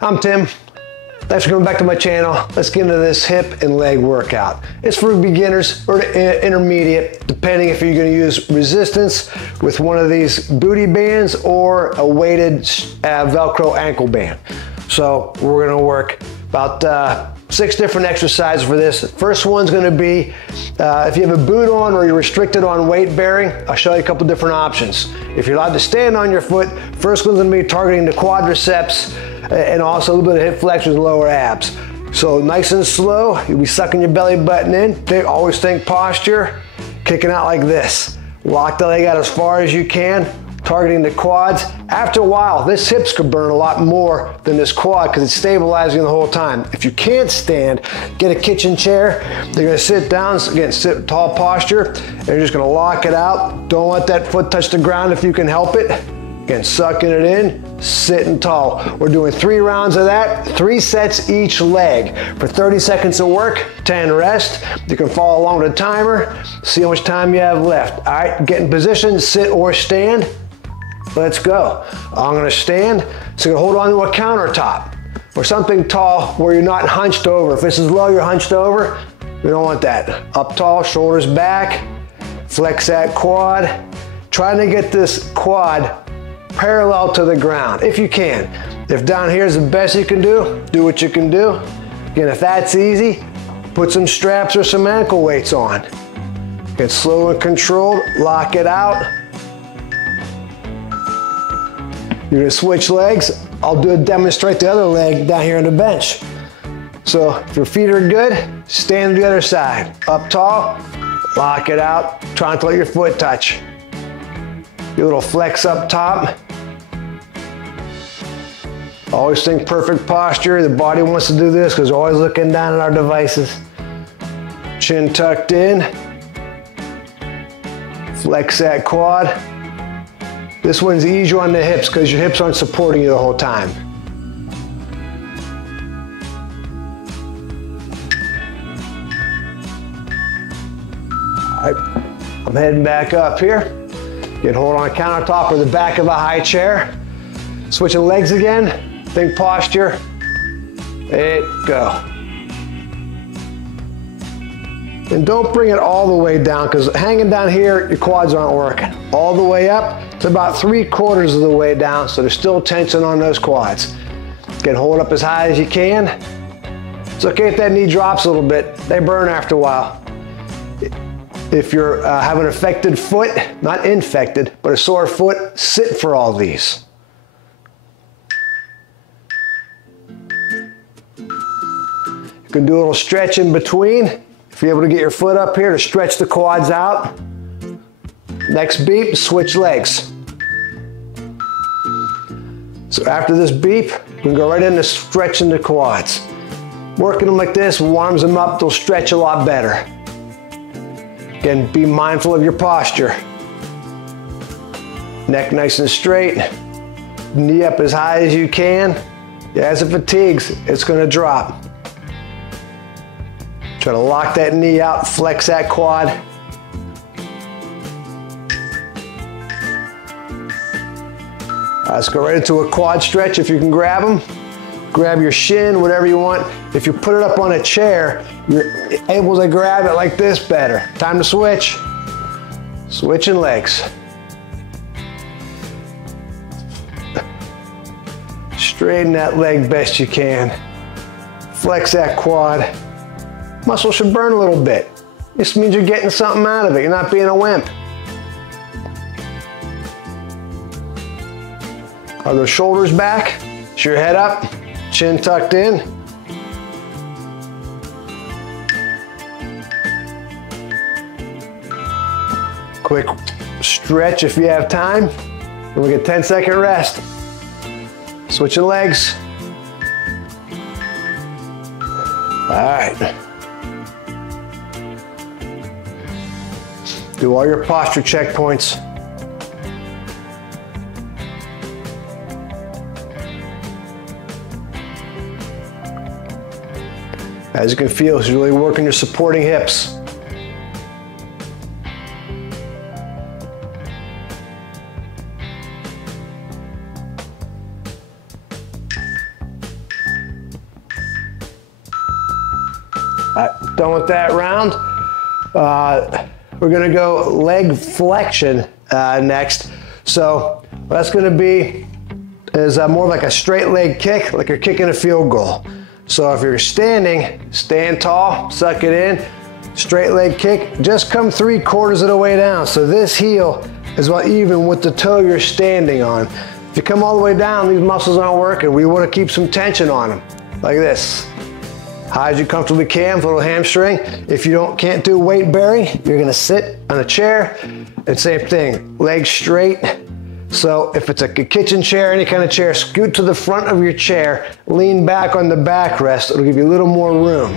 I'm Tim. Thanks for coming back to my channel. Let's get into this hip and leg workout. It's for beginners or intermediate, depending if you're going to use resistance with one of these booty bands or a weighted Velcro ankle band. So we're going to work about 6 different exercises for this. First one's going to be if you have a boot on or you're restricted on weight bearing, I'll show you a couple different options. If you're allowed to stand on your foot, first one's going to be targeting the quadriceps and also a little bit of hip flexors and lower abs. So nice and slow, you'll be sucking your belly button in. Always think posture, kicking out like this. Lock the leg out as far as you can, targeting the quads. After a while, this hips could burn a lot more than this quad because it's stabilizing the whole time. If you can't stand, get a kitchen chair. You're gonna sit down, again, sit tall posture, and you're just gonna lock it out. Don't let that foot touch the ground if you can help it. Again, sucking it in, sitting tall. We're doing 3 rounds of that, 3 sets each leg. For 30 seconds of work, 10 rest. You can follow along with the timer, see how much time you have left. All right, get in position, sit or stand. Let's go. I'm gonna stand, so you're gonna hold on to a countertop or something tall where you're not hunched over. If this is low, you're hunched over. We don't want that. Up tall, shoulders back, flex that quad. Trying to get this quad parallel to the ground, if you can. If down here is the best you can do what you can do. Again, if that's easy, put some straps or some ankle weights on. Get slow and controlled, lock it out. You're gonna switch legs. I'll demonstrate the other leg down here on the bench. So if your feet are good, stand to the other side. Up tall, lock it out. Try not to let your foot touch. Your little flex up top. Always think perfect posture. The body wants to do this because we're always looking down at our devices. Chin tucked in. Flex that quad. This one's easier on the hips because your hips aren't supporting you the whole time. All right, I'm heading back up here. Get hold on a countertop or the back of a high chair. Switching legs again. Think posture. Go. And don't bring it all the way down because hanging down here, your quads aren't working. All the way up to about 3/4 of the way down, so there's still tension on those quads. Again, hold up as high as you can. It's okay if that knee drops a little bit. They burn after a while. If you're have an affected foot, not infected, but a sore foot, sit for all these. You can do a little stretch in between. If you're able to get your foot up here to stretch the quads out. Next beep, switch legs. So after this beep, we can go right into stretching the quads. Working them like this warms them up, they'll stretch a lot better. Again, be mindful of your posture. Neck nice and straight. Knee up as high as you can. Yeah, as it fatigues, it's gonna drop. Try to lock that knee out, flex that quad. Let's go right into a quad stretch if you can grab them. Grab your shin, whatever you want. If you put it up on a chair, you're able to grab it like this better. Time to switch. Switching legs. Straighten that leg best you can. Flex that quad. Muscle should burn a little bit. This means you're getting something out of it. You're not being a wimp. Are those shoulders back? Is your head up? Chin tucked in. Quick stretch if you have time. And we get 10-second rest. Switching legs. All right. Do all your posture checkpoints. As you can feel, it's really working your supporting hips. All right, done with that round. We're gonna go leg flexion next. So what that's gonna be is more like a straight leg kick, like you're kicking a field goal. So if you're standing, stand tall, suck it in, straight leg kick, just come 3/4 of the way down. So this heel is about even with the toe you're standing on. If you come all the way down, these muscles aren't working. We wanna keep some tension on them, like this. High as you comfortably can, with a little hamstring. If you can't do weight bearing, you're gonna sit on a chair, and same thing, legs straight. So if it's like a kitchen chair, any kind of chair, scoot to the front of your chair, lean back on the backrest, it'll give you a little more room.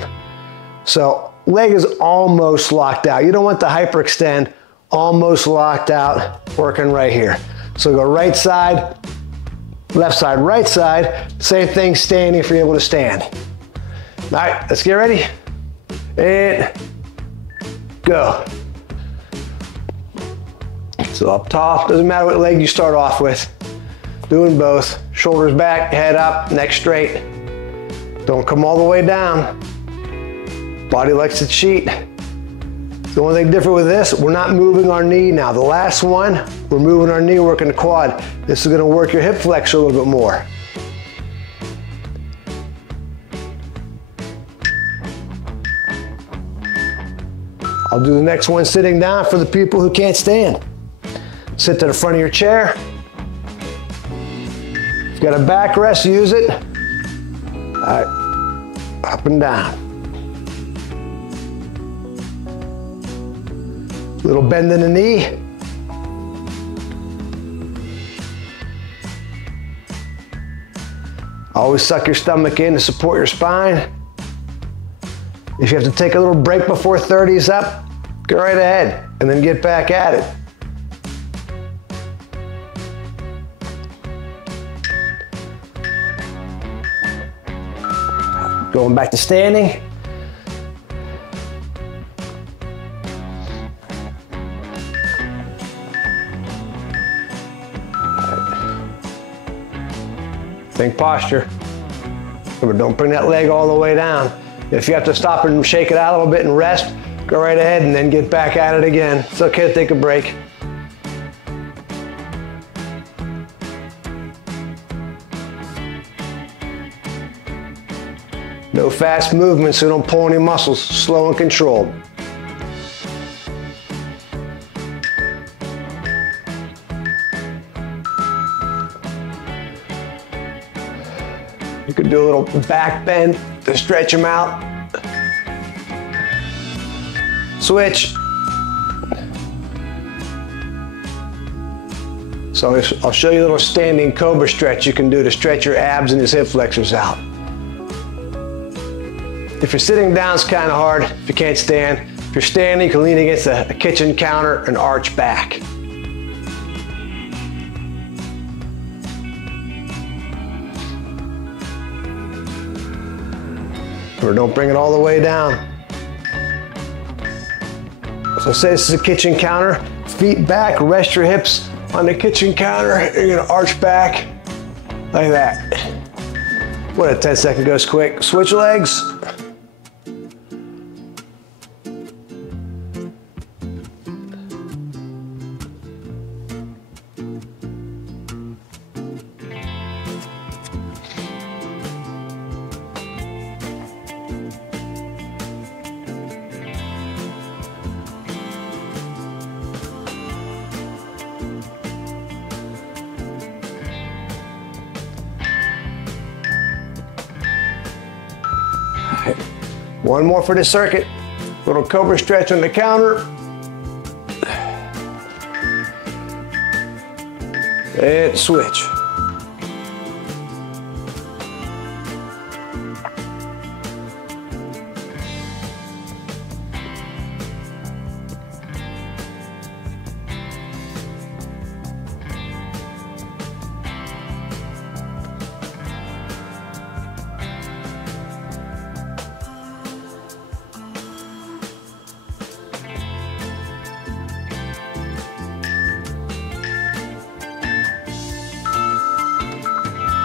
So leg is almost locked out. You don't want to hyperextend, almost locked out, working right here. So go right side, left side, right side, same thing standing if you're able to stand. All right, let's get ready. And go. So up top, doesn't matter what leg you start off with. Doing both. Shoulders back, head up, neck straight. Don't come all the way down. Body likes to cheat. The only thing different with this, we're not moving our knee now. The last one, we're moving our knee, working the quad. This is gonna work your hip flexor a little bit more. I'll do the next one sitting down for the people who can't stand. Sit to the front of your chair. If you've got a backrest, use it. All right, up and down. Little bend in the knee. Always suck your stomach in to support your spine. If you have to take a little break before 30's up, go right ahead and then get back at it. Going back to standing. Think posture. Remember, don't bring that leg all the way down. If you have to stop and shake it out a little bit and rest, go right ahead and then get back at it again. It's okay to take a break. No fast movements, so don't pull any muscles. Slow and controlled. You could do a little back bend to stretch them out. Switch. So I'll show you a little standing cobra stretch you can do to stretch your abs and your hip flexors out. If you're sitting down, it's kind of hard if you can't stand. If you're standing, you can lean against a kitchen counter and arch back. Or don't bring it all the way down. So say this is a kitchen counter, feet back, rest your hips on the kitchen counter. You're gonna arch back like that. What, a 10-second goes quick. Switch legs. One more for this circuit. Little cobra stretch on the counter. And switch.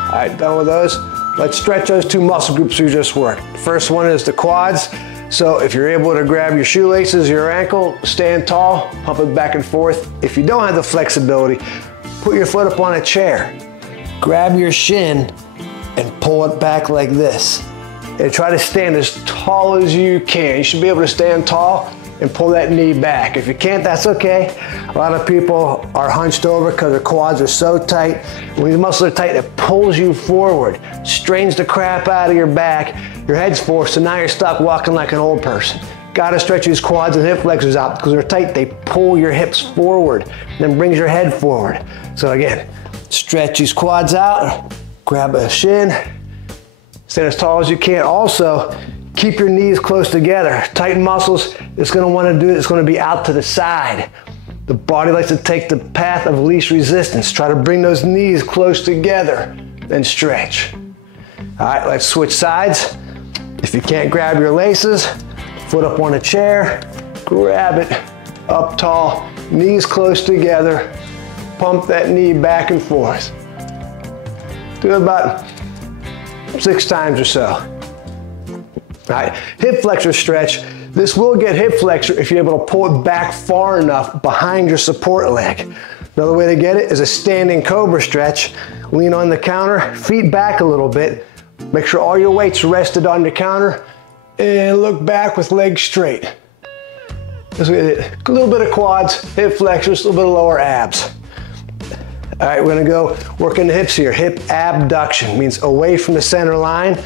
All right, done with those. Let's stretch those two muscle groups we just worked. First one is the quads. So if you're able to grab your shoelaces, your ankle, stand tall, pump it back and forth. If you don't have the flexibility, put your foot up on a chair. Grab your shin and pull it back like this. And try to stand as tall as you can. You should be able to stand tall and pull that knee back. If you can't, that's okay. A lot of people are hunched over because their quads are so tight. When these muscles are tight, it pulls you forward, strains the crap out of your back. Your head's forced, so now you're stuck walking like an old person. Gotta stretch these quads and hip flexors out because they're tight. They pull your hips forward, then brings your head forward. So again, stretch these quads out, grab a shin, stand as tall as you can. Also, keep your knees close together. Tighten muscles, it's gonna be out to the side. The body likes to take the path of least resistance. Try to bring those knees close together, then stretch. All right, let's switch sides. If you can't grab your laces, foot up on a chair, grab it, up tall, knees close together, pump that knee back and forth. Do it about 6 times or so. All right, hip flexor stretch. This will get hip flexor if you're able to pull it back far enough behind your support leg. Another way to get it is a standing cobra stretch. Lean on the counter, feet back a little bit. Make sure all your weight's rested on the counter and look back with legs straight. A little bit of quads, hip flexors, a little bit of lower abs. All right, we're gonna go working the hips here. Hip abduction means away from the center line.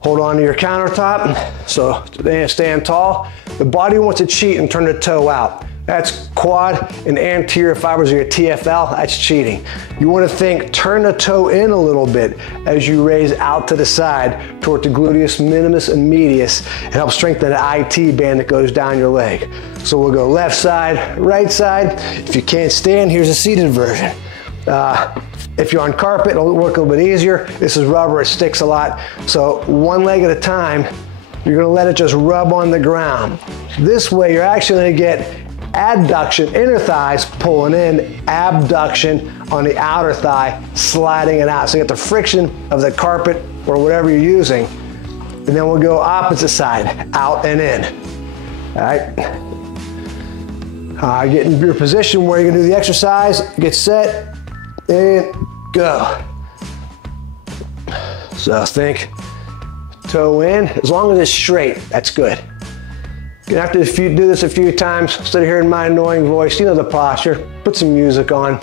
Hold on to your countertop, so stand tall. The body wants to cheat and turn the toe out. That's quad and anterior fibers of your TFL, that's cheating. You want to think, turn the toe in a little bit as you raise out to the side toward the gluteus minimus and medius and help strengthen the IT band that goes down your leg. So we'll go left side, right side. If you can't stand, here's a seated version. If you're on carpet, it'll work a little bit easier. This is rubber, it sticks a lot. So one leg at a time, you're gonna let it just rub on the ground. This way, you're actually gonna get adduction, inner thighs pulling in, abduction on the outer thigh, sliding it out. So you get the friction of the carpet or whatever you're using. And then we'll go opposite side, out and in. All right. Get in your position where you're gonna do the exercise, get set, and go. So think, toe in, as long as it's straight, that's good. You're gonna have to do this a few times instead of hearing my annoying voice. You know the posture, put some music on.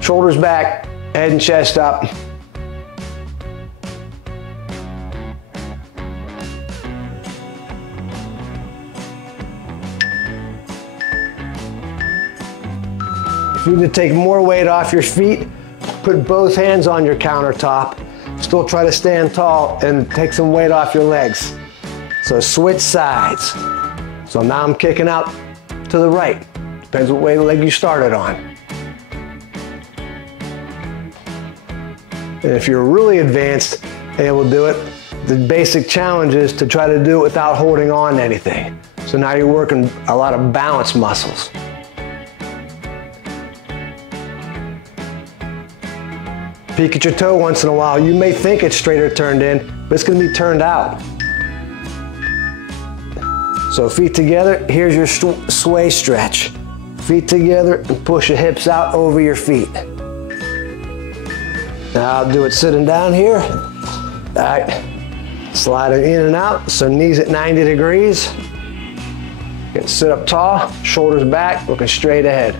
Shoulders back, head and chest up. If you need to take more weight off your feet, put both hands on your countertop. Still try to stand tall and take some weight off your legs. So switch sides. So now I'm kicking out to the right. Depends what way the leg you started on. And if you're really advanced and able to do it, the basic challenge is to try to do it without holding on to anything. So now you're working a lot of balance muscles. Peek at your toe once in a while. You may think it's straight or turned in, but it's gonna be turned out. So feet together, here's your sway stretch. Feet together and push your hips out over your feet. Now I'll do it sitting down here. All right, sliding in and out, so knees at 90 degrees. You can sit up tall, shoulders back, looking straight ahead.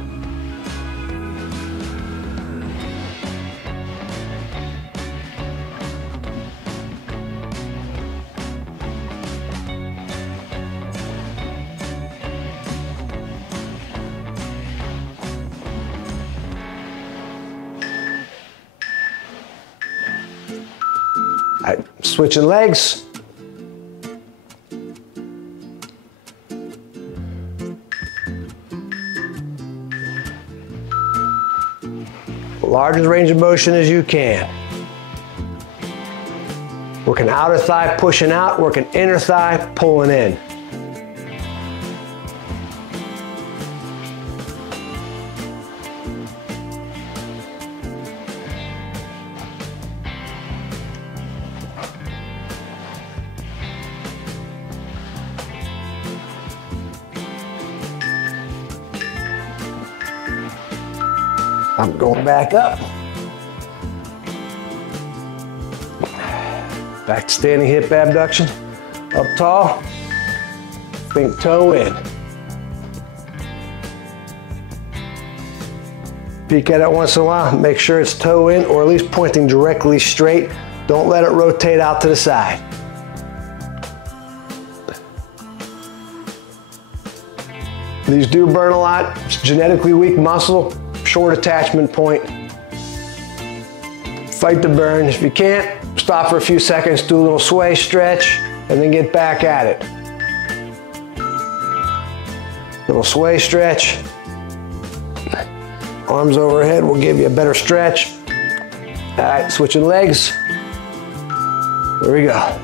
All right, switching legs. Largest range of motion as you can. Working outer thigh pushing out, working inner thigh pulling in. I'm going back up. Back to standing hip abduction. Up tall. Think toe in. Peek at it once in a while. Make sure it's toe in or at least pointing directly straight. Don't let it rotate out to the side. These do burn a lot. It's genetically weak muscle, short attachment point. Fight the burn. If you can't, stop for a few seconds, do a little sway stretch, and then get back at it. Little sway stretch. Arms overhead will give you a better stretch. All right, switching legs. There we go.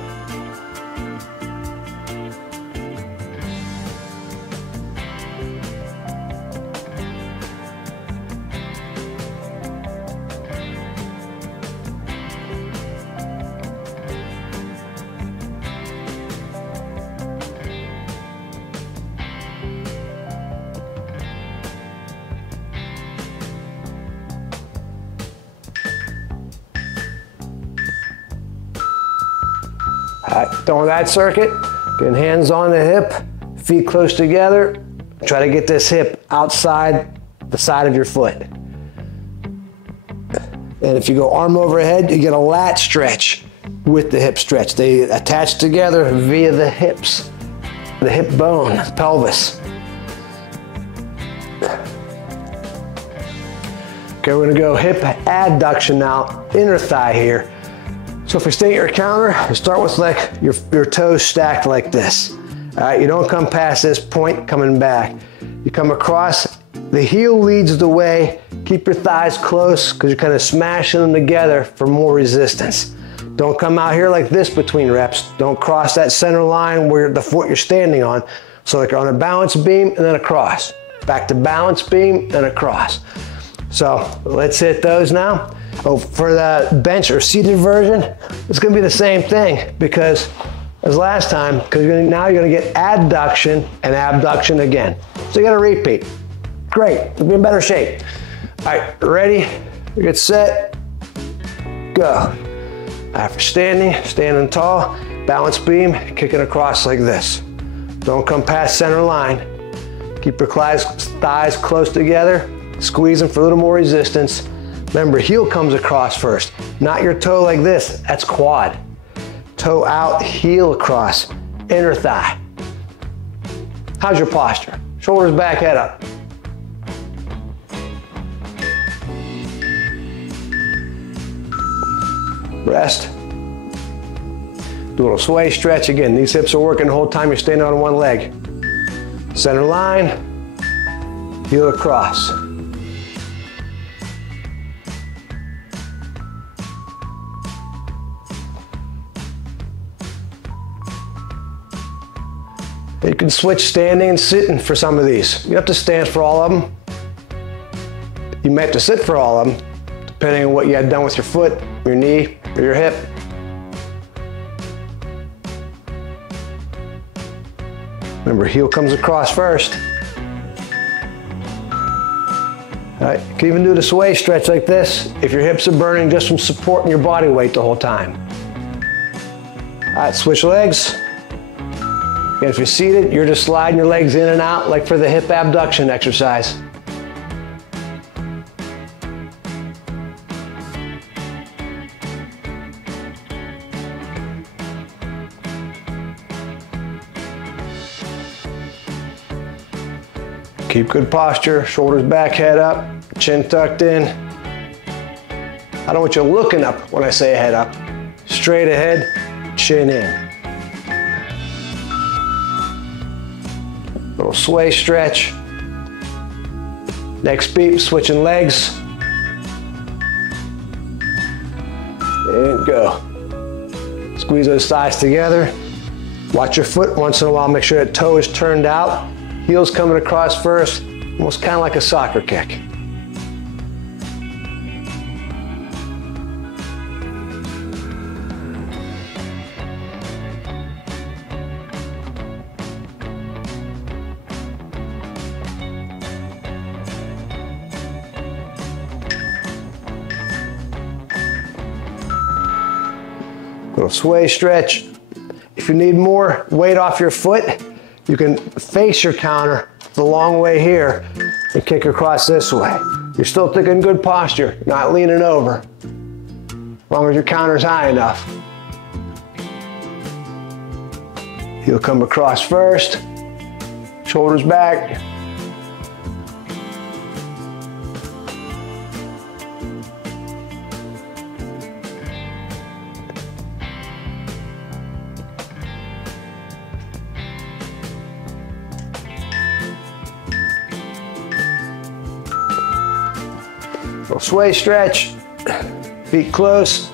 All right, done with that circuit. Getting hands on the hip, feet close together. Try to get this hip outside the side of your foot. And if you go arm overhead, you get a lat stretch with the hip stretch. They attach together via the hips, the hip bone, pelvis. Okay, we're gonna go hip adduction now, inner thigh here. So if we stay at your counter, you start with like your toes stacked like this. All right, you don't come past this point coming back. You come across, the heel leads the way. Keep your thighs close because you're kind of smashing them together for more resistance. Don't come out here like this between reps. Don't cross that center line where the foot you're standing on. So like on a balance beam and then across. Back to balance beam and across. So let's hit those now. Oh, for the bench or seated version, it's gonna be the same thing because as last time, because now you're gonna get adduction and abduction again. So you gotta repeat. Great, you'll be in better shape. All right, ready? Get set, go. All right, for standing tall, balance beam, kicking across like this. Don't come past center line. Keep your thighs close together, squeeze them for a little more resistance. Remember, heel comes across first, not your toe like this, that's quad. Toe out, heel across, inner thigh. How's your posture? Shoulders back, head up. Rest. Do a little sway stretch. Again, these hips are working the whole time you're standing on one leg. Center line, heel across. You can switch standing and sitting for some of these. You have to stand for all of them. You may have to sit for all of them, depending on what you had done with your foot, your knee, or your hip. Remember, heel comes across first. All right, you can even do the sway stretch like this if your hips are burning just from supporting your body weight the whole time. All right, switch legs. And if you're seated, you're just sliding your legs in and out like for the hip abduction exercise. Keep good posture, shoulders back, head up, chin tucked in. I don't want you looking up when I say head up. Straight ahead, chin in. Little sway stretch. Next beat, switching legs. And go. Squeeze those thighs together. Watch your foot once in a while, make sure that toe is turned out. Heels coming across first, almost kind of like a soccer kick. Little sway stretch. If you need more weight off your foot, you can face your counter the long way here and kick across this way. You're still taking good posture, not leaning over, as long as your counter's high enough. You'll come across first, shoulders back. Little sway stretch, feet close.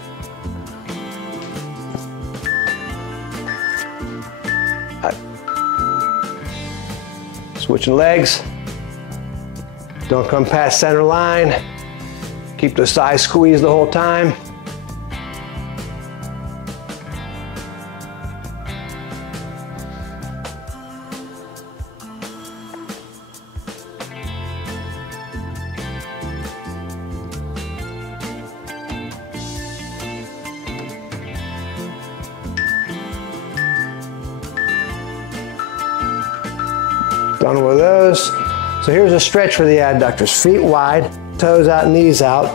Switching legs. Don't come past center line. Keep the thighs squeezed the whole time. Done with those. So here's a stretch for the adductors. Feet wide, toes out, knees out.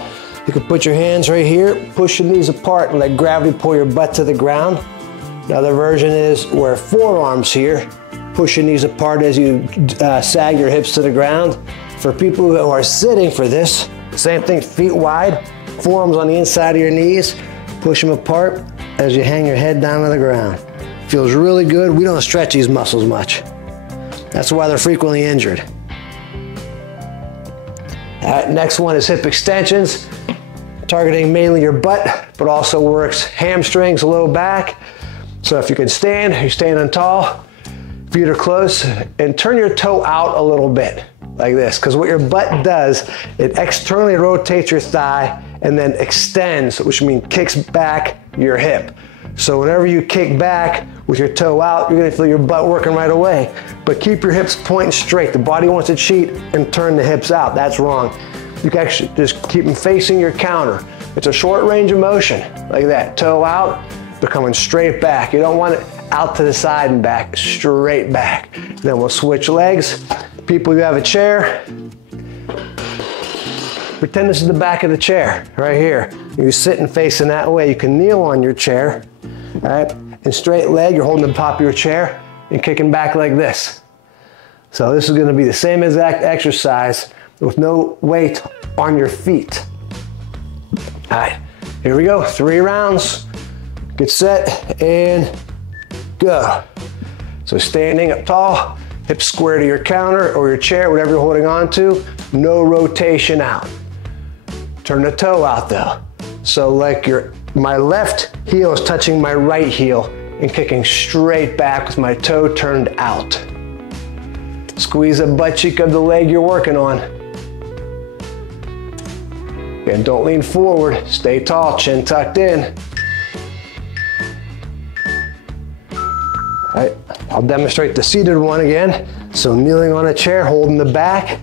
You can put your hands right here, push your knees apart and let gravity pull your butt to the ground. Another version is where forearms here, push your knees apart as you sag your hips to the ground. For people who are sitting for this, same thing, feet wide, forearms on the inside of your knees, push them apart as you hang your head down to the ground. Feels really good. We don't stretch these muscles much. That's why they're frequently injured. Next one is hip extensions, targeting mainly your butt, but also works hamstrings, low back. So if you can stand, you're standing tall, feet are close, and turn your toe out a little bit, like this, because what your butt does, it externally rotates your thigh and then extends, which means kicks back your hip. So whenever you kick back with your toe out, you're gonna feel your butt working right away. But keep your hips pointing straight. The body wants to cheat and turn the hips out. That's wrong. You can actually just keep them facing your counter. It's a short range of motion, like that. Toe out, they're coming straight back. You don't want it out to the side and back, straight back. Then we'll switch legs. People who have a chair, pretend this is the back of the chair, right here. You're sitting facing that way. You can kneel on your chair, all right? And straight leg, you're holding the top of your chair and kicking back like this. So this is gonna be the same exact exercise with no weight on your feet. All right, here we go, 3 rounds. Get set and go. So standing up tall, hips square to your counter or your chair, whatever you're holding on to, no rotation out. Turn the toe out though. So like my left heel is touching my right heel and kicking straight back with my toe turned out. Squeeze the butt cheek of the leg you're working on. And don't lean forward, stay tall, chin tucked in. All right, I'll demonstrate the seated one again. So kneeling on a chair, holding the back.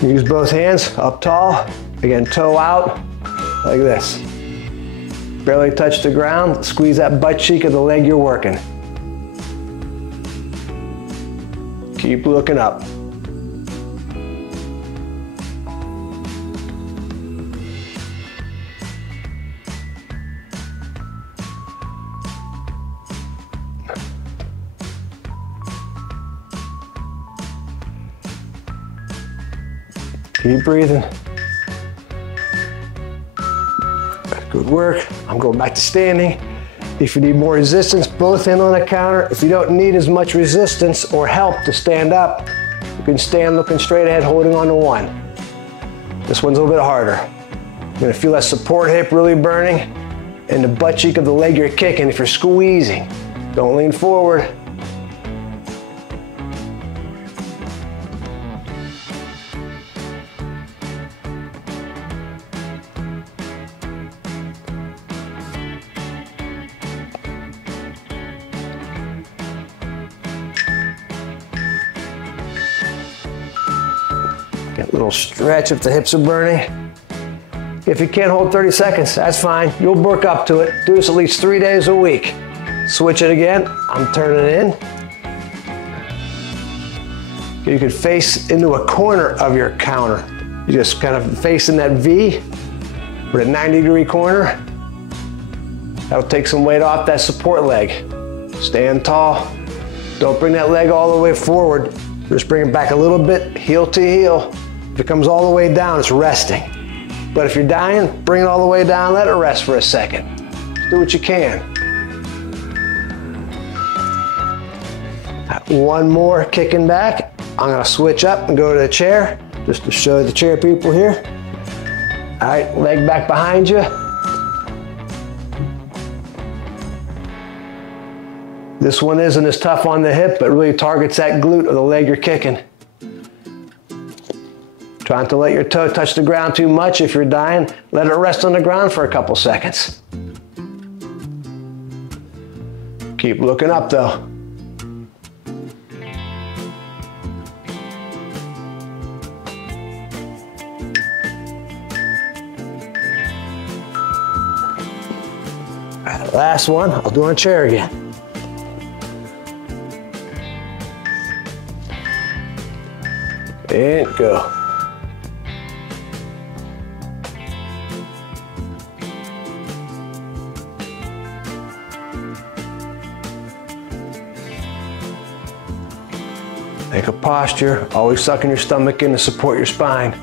Use both hands, up tall. Again, toe out, like this. Barely touch the ground, squeeze that butt cheek of the leg you're working. Keep looking up. Keep breathing. Good work. I'm going back to standing. If you need more resistance, both hands on the counter. If you don't need as much resistance or help to stand up, you can stand looking straight ahead, holding on to one. This one's a little bit harder. You're gonna feel that support hip really burning and the butt cheek of the leg you're kicking if you're squeezing. Don't lean forward. Get a little stretch if the hips are burning. If you can't hold 30 seconds, that's fine. You'll work up to it. Do this at least 3 days a week. Switch it again. I'm turning it in. You could face into a corner of your counter. You just kind of face in that V with a 90-degree corner. That'll take some weight off that support leg. Stand tall. Don't bring that leg all the way forward. Just bring it back a little bit, heel to heel. If it comes all the way down, it's resting. But if you're dying, bring it all the way down, let it rest for a second. Do what you can. One more kicking back. I'm gonna switch up and go to the chair, just to show the chair people here. All right, leg back behind you. This one isn't as tough on the hip, but really targets that glute or the leg you're kicking. Trying to let your toe touch the ground too much. If you're dying, let it rest on the ground for a couple seconds. Keep looking up though. Last one, I'll do on a chair again. And go. Make a posture, always sucking your stomach in to support your spine.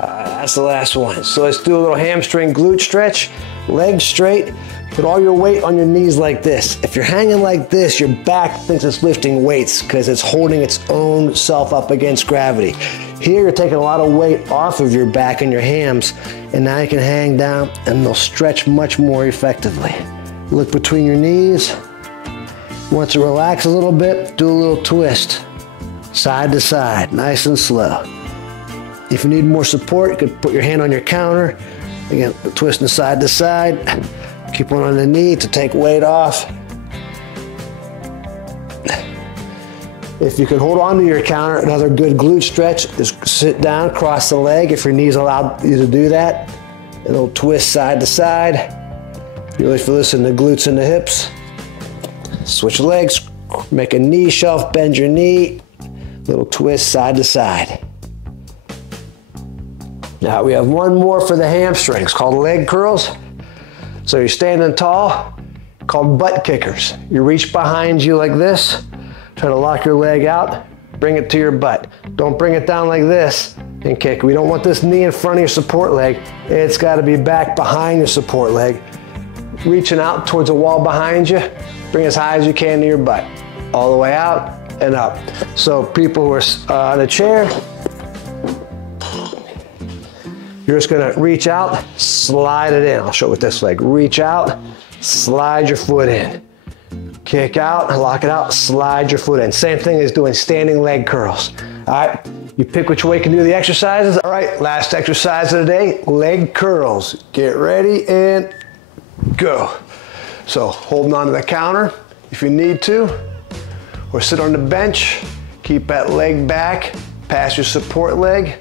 That's the last one. So let's do a little hamstring glute stretch, legs straight. Put all your weight on your knees like this. If you're hanging like this, your back thinks it's lifting weights because it's holding its own self up against gravity. Here, you're taking a lot of weight off of your back and your hams, and now you can hang down and they'll stretch much more effectively. Look between your knees. Once it relaxes a little bit, do a little twist, side to side, nice and slow. If you need more support, you could put your hand on your counter. Again, twisting side to side. Keep one on the knee to take weight off. If you can hold on to your counter, another good glute stretch is sit down, cross the leg if your knees allow you to do that. A little twist side to side. You really feel this in the glutes and the hips. Switch legs, make a knee shelf, bend your knee. Little twist side to side. Now we have one more for the hamstrings called leg curls. So you're standing tall, called butt kickers. You reach behind you like this, try to lock your leg out, bring it to your butt. Don't bring it down like this and kick. We don't want this knee in front of your support leg. It's gotta be back behind your support leg. Reaching out towards a wall behind you, bring as high as you can to your butt. All the way out and up. So people who are on a chair, you're just gonna reach out, slide it in. I'll show it with this leg. Reach out, slide your foot in. Kick out, lock it out, slide your foot in. Same thing as doing standing leg curls. All right, you pick which way you can do the exercises. All right, last exercise of the day, leg curls. Get ready and go. So holding on to the counter if you need to, or sit on the bench. Keep that leg back, past your support leg.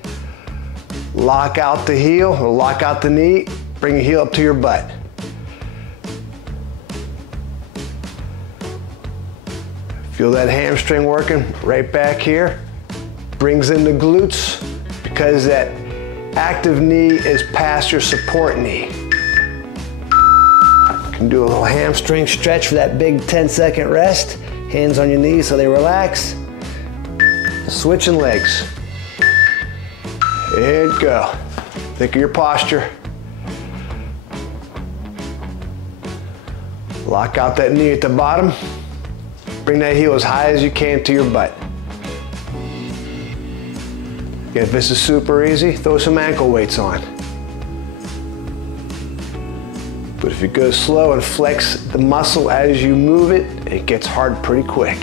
Lock out the heel or lock out the knee, bring your heel up to your butt. Feel that hamstring working right back here. Brings in the glutes because that active knee is past your support knee. You can do a little hamstring stretch for that big 10-second rest. Hands on your knees so they relax. Switching legs. And go. Think of your posture. Lock out that knee at the bottom. Bring that heel as high as you can to your butt. Again, if this is super easy, throw some ankle weights on. But if you go slow and flex the muscle as you move it, it gets hard pretty quick.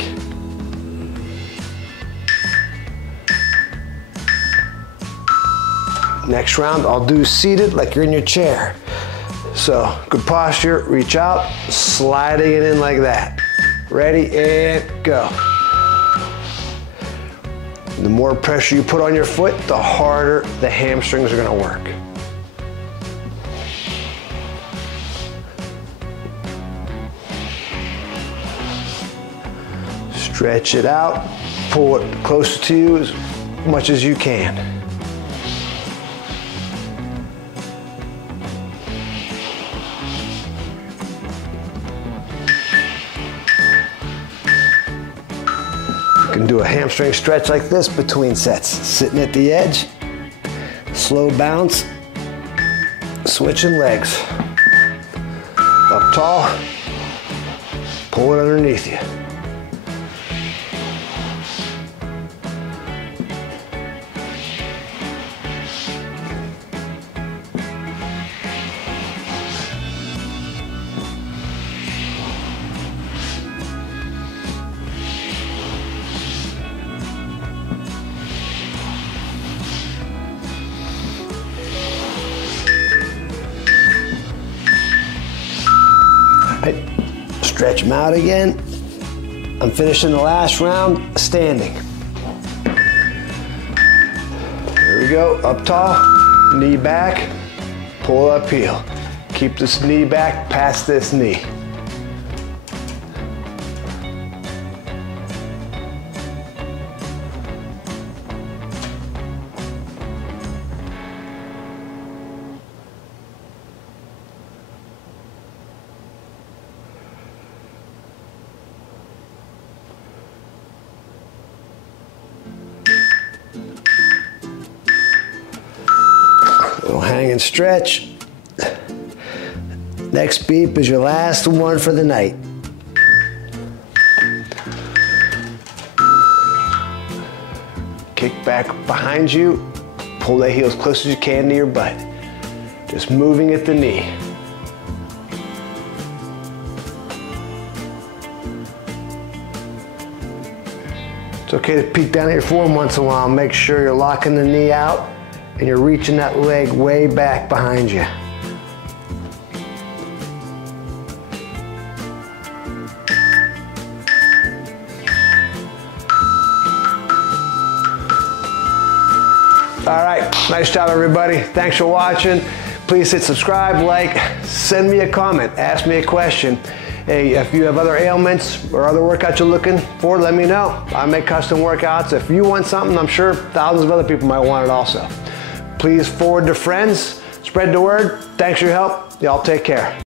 Next round, I'll do seated like you're in your chair. So, good posture, reach out, sliding it in like that. Ready, and go. The more pressure you put on your foot, the harder the hamstrings are gonna work. Stretch it out, pull it closer to you as much as you can. You can do a hamstring stretch like this between sets. Sitting at the edge, slow bounce, switching legs. Up tall, pull it underneath you. Stretch them out again. I'm finishing the last round standing. Here we go, up tall, knee back, pull up heel. Keep this knee back past this knee. Little hang and stretch. Next beep is your last one for the night. Kick back behind you. Pull that heel as close as you can to your butt. Just moving at the knee. It's okay to peek down at your form once in a while. Make sure you're locking the knee out and you're reaching that leg way back behind you. All right, nice job everybody. Thanks for watching. Please hit subscribe, like, send me a comment, ask me a question. Hey, if you have other ailments or other workouts you're looking for, let me know. I make custom workouts. If you want something, I'm sure thousands of other people might want it also. Please forward to friends, spread the word. Thanks for your help. Y'all take care.